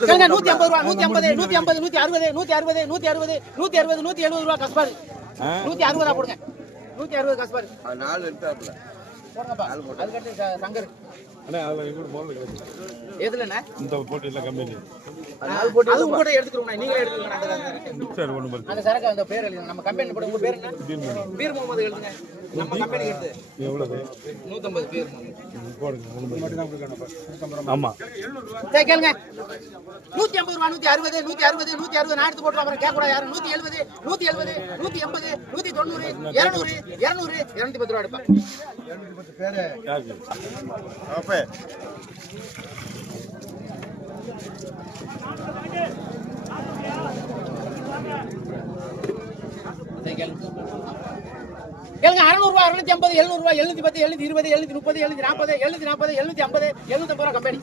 150 ரூபா 150 150 160 160 160 160 170 ரூபா கஸ்பார் 160 ரூபா போடுங்க 160 கஸ்பார் நாலு எடுத்தாப்ல போடுங்கப்பா அதுக்கு சங்கர் அண்ணா அதுல கூட போடல எதுலண்ணா இந்த போட்டில கம்பெனி அது கூட எடுத்துக்கறோம்ண்ணா நீங்களே எடுத்துக்கங்க சார் ஒண்ணு பாருங்க அந்த சரக்கு அந்த பேர் எழுதுங்க நம்ம கம்பெனி போட உங்க பேர் என்ன பீர் முகமது எழுதுங்க நம்ம கம்பெனி எடுத்து எவ்வளவு 150 பேர் போடுங்க ஒண்ணு மட்டும் தான் கொடுக்கணும் ஆமா சரி கேளுங்க 150 ரூபா 160 160 160 நான் எடுத்து போடுறேன் அப்புறம் கேட்க கூடாது யாரும் 170 170 180 190 200 200 210 ரூபா எடுப்பா 210 பேரே யாருக்கு அப்பே கேளுங்க 600 ரூபா 650 700 ரூபா 710 720 730 740 740 750 750 ரூபா கம்பெனி